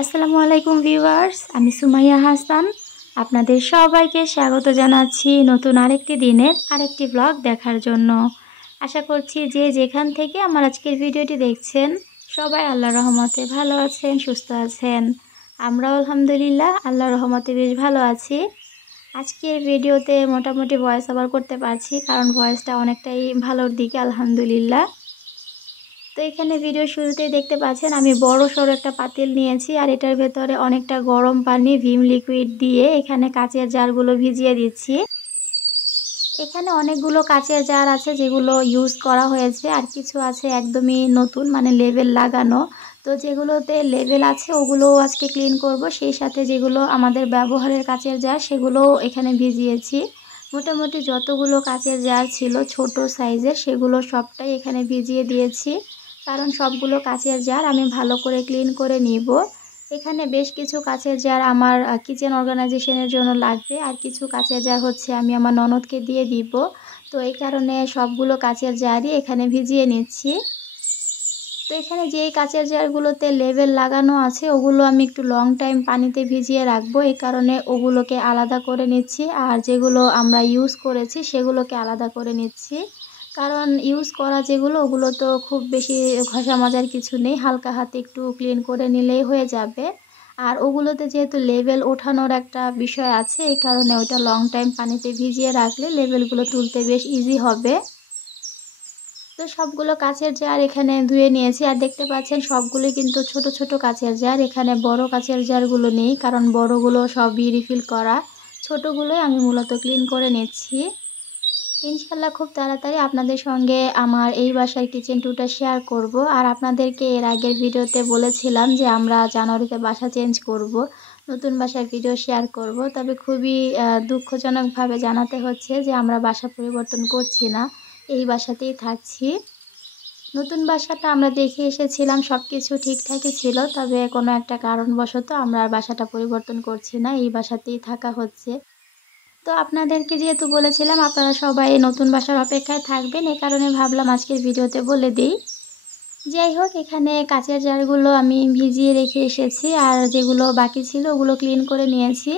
আসসালামু আলাইকুম ভিউয়ার্স, আমি সুমাইয়া হাসান। আপনাদের সবাইকে স্বাগত জানাচ্ছি নতুন আরেকটি দিনের আরেকটি ব্লগ দেখার জন্য। আশা করছি যে যেখান থেকে আমার আজকের ভিডিওটি দেখছেন সবাই আল্লাহর রহমতে ভালো আছেন, সুস্থ আছেন। আমরাও আলহামদুলিল্লাহ আল্লাহর রহমতে বেশ ভালো আছি। আজকের ভিডিওতে মোটামুটি ভয়েস ওভার করতে পারছি, কারণ ভয়েসটা অনেকটাই ভালোর দিকে আলহামদুলিল্লাহ। তো এখানে ভিডিও শুরুতেই দেখতে পাচ্ছেন আমি বড় সড়ো একটা পাতিল নিয়েছি, আর এটার ভেতরে অনেকটা গরম পানি ভিম লিকুইড দিয়ে এখানে কাচের জারগুলো ভিজিয়ে দিচ্ছি। এখানে অনেকগুলো কাচের জার আছে যেগুলো ইউজ করা হয়েছে, আর কিছু আছে একদমই নতুন, মানে লেবেল লাগানো। তো যেগুলোতে লেবেল আছে ওগুলো আজকে ক্লিন করব, সেই সাথে যেগুলো আমাদের ব্যবহারের কাচের জার সেগুলো এখানে ভিজিয়েছি। মোটামুটি যতগুলো কাচের জার ছিল ছোট সাইজের সেগুলো সবটাই এখানে ভিজিয়ে দিয়েছি, কারণ সবগুলো কাচের জার আমি ভালো করে ক্লিন করে নিব। এখানে বেশ কিছু কাচের জার আমার কিচেন অর্গানাইজেশনের জন্য লাগবে, আর কিছু কাচের জার হচ্ছে আমি আমার ননদকে দিয়ে দিব। তো এই কারণে সবগুলো কাচের জারই এখানে ভিজিয়ে নিচ্ছি। তো এখানে যেই কাচের জারগুলোতে লেবেল লাগানো আছে ওগুলো আমি একটু লং টাইম পানিতে ভিজিয়ে রাখবো, এই কারণে ওগুলোকে আলাদা করে নিচ্ছি, আর যেগুলো আমরা ইউজ করেছি সেগুলোকে আলাদা করে নিচ্ছি। কারণ ইউজ করা যেগুলো ওগুলো তো খুব বেশি ঘষা মাজার কিছু নেই, হালকা হাতে একটু ক্লিন করে নিলেই হয়ে যাবে। আর ওগুলোতে যেহেতু লেবেল ওঠানোর একটা বিষয় আছে, এই কারণে ওইটা লং টাইম পানিতে ভিজিয়ে রাখলে লেবেলগুলো তুলতে বেশ ইজি হবে। তো সবগুলো কাচের জার এখানে ধুয়ে নিয়েছি, আর দেখতে পাচ্ছেন সবগুলোই কিন্তু ছোট ছোট কাচের জার। এখানে বড় কাচের জারগুলো নেই, কারণ বড়গুলো সবই রিফিল করা, ছোটগুলোই আমি মূলত ক্লিন করে নিচ্ছি। ইনশাল্লাহ খুব তাড়াতাড়ি আপনাদের সঙ্গে আমার এই বাসার কিচেন ট্যুরটা শেয়ার করব। আর আপনাদেরকে এর আগের ভিডিওতে বলেছিলাম যে আমরা জানুয়ারিতে বাসা চেঞ্জ করব, নতুন বাসার ভিডিও শেয়ার করব। তবে খুবই দুঃখজনকভাবে জানাতে হচ্ছে যে আমরা বাসা পরিবর্তন করছি না, এই বাসাতেই থাকছি। নতুন বাসাটা আমরা দেখে এসেছিলাম, সব কিছু ঠিকঠাকই ছিল, তবে কোনো একটা কারণবশত আমরা আর বাসাটা পরিবর্তন করছি না, এই বাসাতেই থাকা হচ্ছে। তো আপনাদেরকে যেহেতু বলেছিলাম আপনারা সবাই নতুন বাসার অপেক্ষায় থাকবেন, এ কারণে ভাবলাম আজকের ভিডিওতে বলে দিই। যাই হোক, এখানে কাচের জারগুলো আমি ভিজিয়ে রেখে এসেছি, আর যেগুলো বাকি ছিল ওগুলো ক্লিন করে নিয়েছি।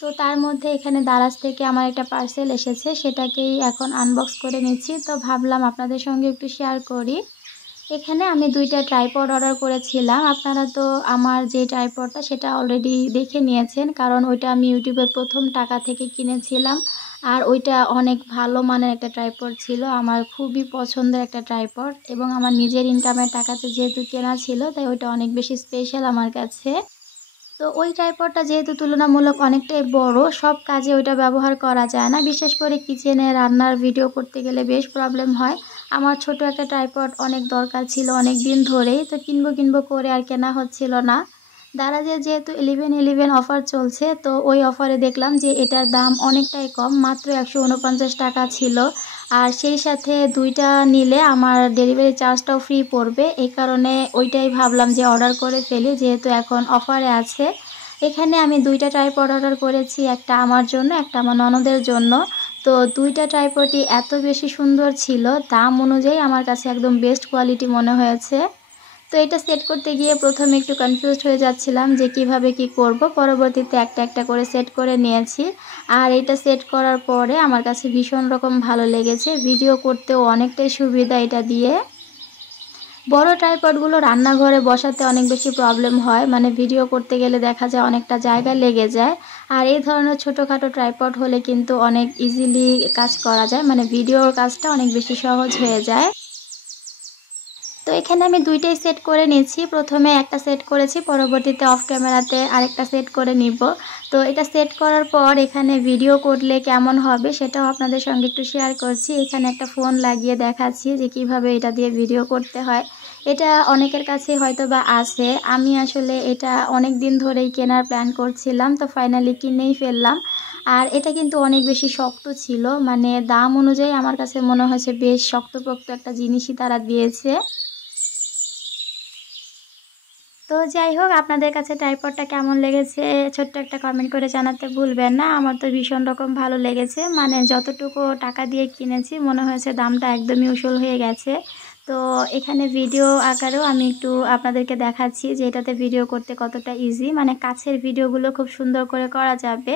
তো তার মধ্যে এখানে দারাজ থেকে আমার একটা পার্সেল এসেছে, সেটাকেই এখন আনবক্স করে নিচ্ছি। তো ভাবলাম আপনাদের সঙ্গে একটু শেয়ার করি। এখানে আমি দুইটা ট্রাইপড অর্ডার করেছিলাম। আপনারা তো আমার যে ট্রাইপডটা সেটা অলরেডি দেখে নিয়েছেন, কারণ ওইটা আমি ইউটিউবের প্রথম টাকা থেকে কিনেছিলাম, আর ওইটা অনেক ভালো মানের একটা ট্রাইপড ছিল, আমার খুবই পছন্দের একটা ট্রাইপড, এবং আমার নিজের ইনকামের টাকাতে যেহেতু কেনা ছিল তাই ওইটা অনেক বেশি স্পেশাল আমার কাছে। তো ওই ট্রাইপডটা যেহেতু তুলনামূলক অনেকটাই বড়, সব কাজে ওইটা ব্যবহার করা যায় না, বিশেষ করে কিচেনে রান্নার ভিডিও করতে গেলে বেশ প্রবলেম হয়। আমার ছোট একটা ট্রাইপড অনেক দরকার ছিল অনেক দিন ধরেই, তো কিনবো করে আর কেনা হচ্ছিল না। দারাজের যেহেতু 11/11 অফার চলছে, তো ওই অফারে দেখলাম যে এটার দাম অনেকটাই কম, মাত্র 149 টাকা ছিল, আর সেই সাথে দুইটা নিলে আমার ডেলিভারি চার্জটাও ফ্রি পড়বে। এই কারণে ওইটাই ভাবলাম যে অর্ডার করে ফেলি, যেহেতু এখন অফারে আছে। এখানে আমি দুইটা ট্রাইপড অর্ডার করেছি, একটা আমার জন্য একটা আমার ননদের জন্য। তো দুইটা ট্রাইপডই এত বেশি সুন্দর ছিল, দাম অনুযায়ী আমার কাছে একদম বেস্ট কোয়ালিটি মনে হয়েছে। তো এটা সেট করতে গিয়ে প্রথমে একটু কনফিউজড হয়ে যাচ্ছিলাম যে কিভাবে কি করব, পরবর্তীতে একটা একটা করে সেট করে নিয়েছি। আর এটা সেট করার পরে আমার কাছে ভীষণ রকম ভালো লেগেছে, ভিডিও করতেও অনেকটাই সুবিধা এটা দিয়ে। বড় ট্রাইপডগুলো রান্নাঘরে বসাতে অনেক বেশি প্রবলেম হয়, মানে ভিডিও করতে গেলে দেখা যায় অনেকটা জায়গা লেগে যায়। আর এই ধরনের ছোটোখাটো ট্রাইপড হলে কিন্তু অনেক ইজিলি কাজ করা যায়, মানে ভিডিওর কাজটা অনেক বেশি সহজ হয়ে যায়। তো এখানে আমি দুইটাই সেট করে নিচ্ছি, প্রথমে একটা সেট করেছি, পরবর্তীতে অফ ক্যামেরাতে আরেকটা সেট করে নিব। তো এটা সেট করার পর এখানে ভিডিও করলে কেমন হবে সেটাও আপনাদের সঙ্গে একটু শেয়ার করছি। এখানে একটা ফোন লাগিয়ে দেখাচ্ছি যে কিভাবে এটা দিয়ে ভিডিও করতে হয়। এটা অনেকের কাছে হয়তো বা আছে, আমি আসলে এটা অনেক দিন ধরেই কেনার প্ল্যান করছিলাম, তো ফাইনালি কিনেই ফেললাম। আর এটা কিন্তু অনেক বেশি শক্ত ছিল, মানে দাম অনুযায়ী আমার কাছে মনে হয়েছে বেশ শক্তপোক্ত একটা জিনিসই তারা দিয়েছে। তো যাই হোক, আপনাদের কাছে ট্রাইপডটা কেমন লেগেছে ছোট্ট একটা কমেন্ট করে জানাতে ভুলবেন না। আমার তো ভীষণ রকম ভালো লেগেছে, মানে যতটুকু টাকা দিয়ে কিনেছি মনে হয়েছে দামটা একদমই উসুল হয়ে গেছে। তো তো এখানে ভিডিও আকারেও আমি একটু আপনাদেরকে দেখাচ্ছি যে এটাতে ভিডিও করতে কতটা ইজি, মানে কাছের ভিডিওগুলো খুব সুন্দর করে করা যাবে।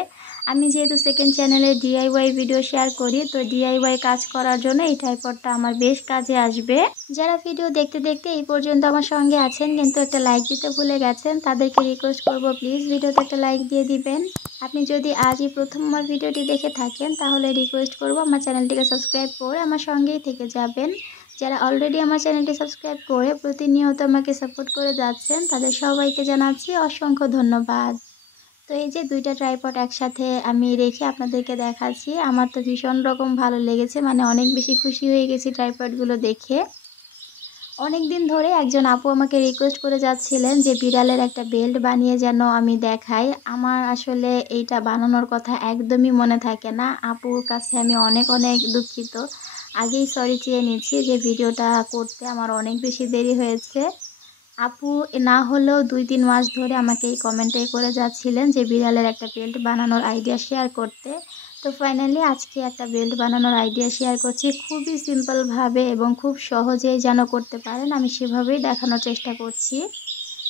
আমি যেহেতু সেকেন্ড চ্যানেলে ডিআইওয়াই ভিডিও শেয়ার করি, তো ডিআইওয়াই কাজ করার জন্য এই ট্রাইপডটা আমার বেশ কাজে আসবে। যারা ভিডিও দেখতে দেখতে এই পর্যন্ত আমার সঙ্গে আছেন কিন্তু একটা লাইক দিতে ভুলে গেছেন, তাদেরকে রিকোয়েস্ট করব প্লিজ ভিডিওতে একটা লাইক দিয়ে দিবেন। আপনি যদি আজই প্রথম আমার ভিডিওটি দেখে থাকেন তাহলে রিকোয়েস্ট করব আমার চ্যানেলটিকে সাবস্ক্রাইব করে আমার সঙ্গেই থেকে যাবেন। যারা অলরেডি আমার চ্যানেলটি সাবস্ক্রাইব করে প্রতিনিয়ত আমাকে সাপোর্ট করে যাচ্ছেন তাদের সবাইকে জানাচ্ছি অসংখ্য ধন্যবাদ। তো এই যে দুইটা ট্রাইপড একসাথে আমি রেখে আপনাদেরকে দেখাচ্ছি, আমার তো ভীষণ রকম ভালো লেগেছে, মানে অনেক বেশি খুশি হয়ে গেছি ট্রাইপডগুলো দেখে। অনেক দিন ধরে একজন আপু আমাকে রিকোয়েস্ট করে যাচ্ছিলেন যে বিড়ালের একটা বেল্ট বানিয়ে যেন আমি দেখাই। আমার আসলে এইটা বানানোর কথা একদমই মনে থাকে না। আপুর কাছে আমি অনেক অনেক দুঃখিত, আগেই সরি চেয়ে নিচ্ছি যে ভিডিওটা করতে আমার অনেক বেশি দেরি হয়েছে। আপু না হলেও 2-3 মাস ধরে আমাকে এই কমেন্টে করে যাচ্ছিলেন যে বিড়ালের একটা বেল্ট বানানোর আইডিয়া শেয়ার করতে। তো ফাইনালি আজকে একটা বেল্ট বানানোর আইডিয়া শেয়ার করছি, খুবই সিম্পলভাবে এবং খুব সহজেই যেন করতে পারেন আমি সেভাবেই দেখানোর চেষ্টা করছি।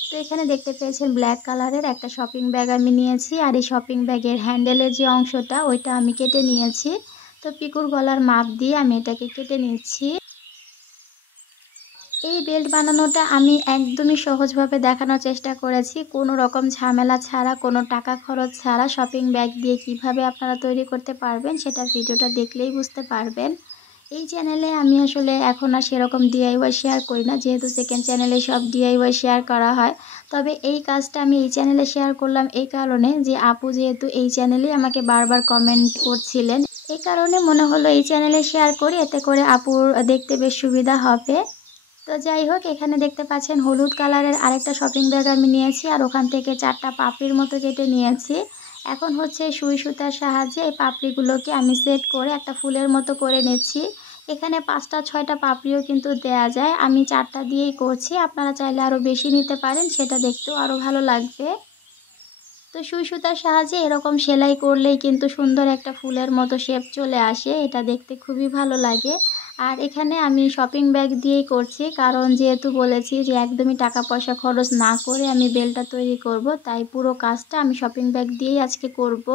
তো এখানে দেখতে পেয়েছেন ব্ল্যাক কালারের একটা শপিং ব্যাগ আমি নিয়েছি, আর এই শপিং ব্যাগের হ্যান্ডেলের যে অংশটা ওইটা আমি কেটে নিয়েছি। তো পিকুর গলার মাপ দিয়ে আমি এটাকে কেটে নিচ্ছি। এই বেল্ট বানানোটা আমি একদমই সহজভাবে দেখানোর চেষ্টা করেছি, কোনো রকম ঝামেলা ছাড়া, কোনো টাকা খরচ ছাড়া শপিং ব্যাগ দিয়ে কিভাবে আপনারা তৈরি করতে পারবেন সেটা ভিডিওটা দেখলেই বুঝতে পারবেন। এই চ্যানেলে আমি আসলে এখন আর সেরকম ডিআইওয়াই শেয়ার করি না, যেহেতু সেকেন্ড চ্যানেলে সব ডিআইওয়াই শেয়ার করা হয়। তবে এই কাজটা আমি এই চ্যানেলে শেয়ার করলাম এই কারণে যে আপু যেহেতু এই চ্যানেলেই আমাকে বারবার কমেন্ট করছিলেন, এই কারণে মনে হলো এই চ্যানেলে শেয়ার করি, এতে করে আপুর দেখতে বেশ সুবিধা হবে। তো যাই হোক, এখানে দেখতে পাচ্ছেন হলুদ কালারের আরেকটা শপিং ব্যাগ আমি নিয়েছি, আর ওখান থেকে 4টা পাপড়ির মতো কেটে নিয়েছি। এখন হচ্ছে সুই সুতার সাহায্যে এই পাপড়িগুলোকে আমি সেট করে একটা ফুলের মতো করে নিচ্ছি। এখানে 5টা-6টা পাপড়িও কিন্তু দেয়া যায়, আমি 4টা দিয়েই করছি, আপনারা চাইলে আরও বেশি নিতে পারেন, সেটা দেখতেও আরও ভালো লাগবে। তো সুই সুতার সাহায্যে এরকম সেলাই করলেই কিন্তু সুন্দর একটা ফুলের মতো শেপ চলে আসে, এটা দেখতে খুবই ভালো লাগে। আর এখানে আমি শপিং ব্যাগ দিয়েই করছি, কারণ যেহেতু বলেছি যে একদমই টাকা পয়সা খরচ না করে আমি বেলটা তৈরি করব, তাই পুরো কাজটা আমি শপিং ব্যাগ দিয়েই আজকে করব।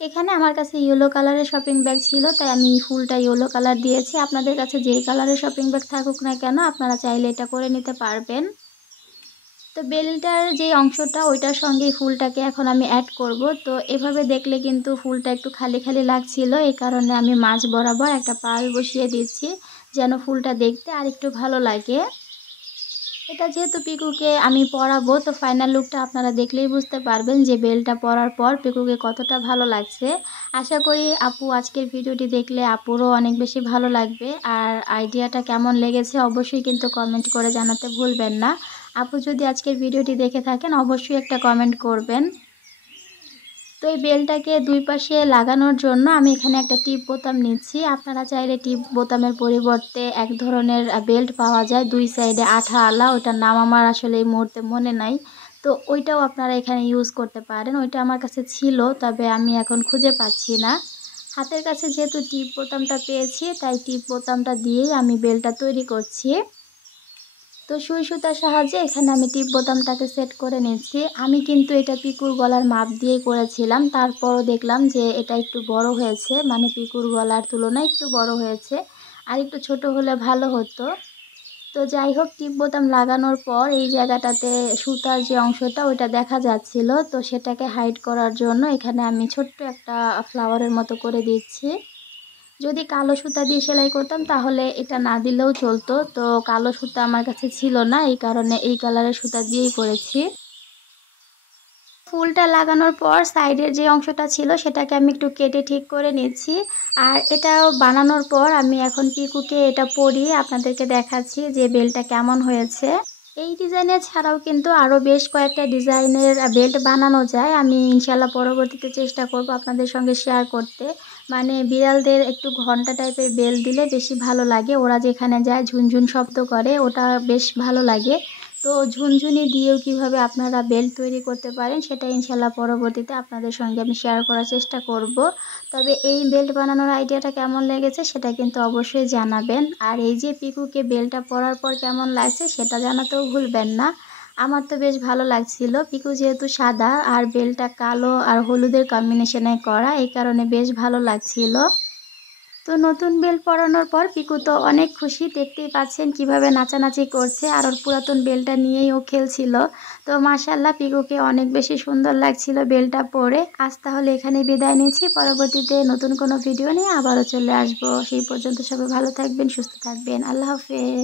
এখানে আমার কাছে ইয়েলো কালারের শপিং ব্যাগ ছিল, তাই আমি ফুলটা ইয়েলো কালার দিয়েছি। আপনাদের কাছে যেই কালারের শপিং ব্যাগ থাকুক না কেন আপনারা চাইলে এটা করে নিতে পারবেন। তো বেলটার যে অংশটা ওইটার সঙ্গে ফুলটাকে এখন আমি অ্যাড করব। তো এভাবে দেখলে কিন্তু ফুলটা একটু খালি খালি লাগছিল, এই কারণে আমি মাঝ বরাবর একটা পাল বসিয়ে দিচ্ছি যেন ফুলটা দেখতে আর একটু ভালো লাগে। এটা যেহেতু পিকুকে আমি পরাবো, তো ফাইনাল লুকটা আপনারা দেখলেই বুঝতে পারবেন যে বেলটা পরার পর পিকুকে কতটা ভালো লাগছে। আশা করি আপু আজকের ভিডিওটি দেখলে আপুরও অনেক বেশি ভালো লাগবে। আর আইডিয়াটা কেমন লেগেছে অবশ্যই কিন্তু কমেন্ট করে জানাতে ভুলবেন না। আপু যদি আজকের ভিডিওটি দেখে থাকেন অবশ্যই একটা কমেন্ট করবেন। তো এই বেলটাকে দুই পাশে লাগানোর জন্য আমি এখানে একটা টিপ বোতাম নিচ্ছি। আপনারা চাইলে টিপ বোতামের পরিবর্তে এক ধরনের বেল্ট পাওয়া যায় দুই সাইডে আঠাওয়ালা, ওইটার নাম আমার আসলে এই মুহূর্তে মনে নাই, তো ওইটাও আপনারা এখানে ইউজ করতে পারেন। ওইটা আমার কাছে ছিল, তবে আমি এখন খুঁজে পাচ্ছি না। হাতের কাছে যেহেতু টিপ বোতামটা পেয়েছি তাই টিপ বোতামটা দিয়েই আমি বেলটা তৈরি করছি। তো সুই সুতার সাহায্যে এখানে আমি টিপ বোতামটাকে সেট করে নিচ্ছি। আমি কিন্তু এটা পিকুর গলার মাপ দিয়েই করেছিলাম, তারপরও দেখলাম যে এটা একটু বড় হয়েছে, মানে পিকুর গলার তুলনায় একটু বড় হয়েছে, আর একটু ছোট হলে ভালো হতো। তো যাই হোক, টিপ বোতাম লাগানোর পর এই জায়গাটাতে সুতার যে অংশটা ওইটা দেখা যাচ্ছিল, তো সেটাকে হাইড করার জন্য এখানে আমি ছোট্ট একটা ফ্লাওয়ারের মতো করে দিচ্ছি। যদি কালো সুতা দিয়ে সেলাই করতাম তাহলে এটা না দিলেও চলতো, তো কালো সুতা আমার কাছে ছিল না, এই কারণে এই কালারের সুতা দিয়েই করেছি। ফুলটা লাগানোর পর সাইডের যে অংশটা ছিল সেটাকে আমি একটু কেটে ঠিক করে নিচ্ছি। আর এটা বানানোর পর আমি এখন পিকুকে এটা পরিয়ে আপনাদেরকে দেখাচ্ছি যে বেলটা কেমন হয়েছে। এই ডিজাইনের ছাড়াও কিন্তু আরও বেশ কয়েকটা ডিজাইনের বেল্ট বানানো যায়, আমি ইনশাল্লাহ পরবর্তীতে চেষ্টা করব আপনাদের সঙ্গে শেয়ার করতে। মানে বিড়ালদের একটু ঘন্টা টাইপের বেল দিলে বেশি ভালো লাগে, ওরা যেখানে যায় ঝুনঝুন শব্দ করে, ওটা বেশ ভালো লাগে। তো ঝুনঝুনি দিয়েও কিভাবে আপনারা বেল্ট তৈরি করতে পারেন সেটা ইনশাল্লাহ পরবর্তীতে আপনাদের সঙ্গে আমি শেয়ার করার চেষ্টা করব। তবে এই বেল্ট বানানোর আইডিয়াটা কেমন লেগেছে সেটা কিন্তু অবশ্যই জানাবেন। আর এই যে পিকুকে বেল্টটা পরার পর কেমন লাগছে সেটা জানাতেও ভুলবেন না। আমার তো বেশ ভালো লাগছিল। পিকু যেহেতু সাদা আর বেল্টটা কালো আর হলুদের কম্বিনেশনে করা, এই কারণে বেশ ভালো লাগছিল। তো নতুন বেল্ট পরানোর পর পিকু তো অনেক খুশি, দেখতেই পাচ্ছেন কিভাবে নাচানাচি করছে আর ওর পুরাতন বেল্টটা নিয়েই ও খেলছিল। তো মাশাআল্লাহ পিকুকে অনেক বেশি সুন্দর লাগছিল বেল্টটা পরে। আজ তাহলে এখানে বিদায় নিচ্ছি, পরবর্তীতে নতুন কোনো ভিডিও নিয়ে আবারও চলে আসবো। সেই পর্যন্ত সবাই ভালো থাকবেন, সুস্থ থাকবেন। আল্লাহ হাফেজ।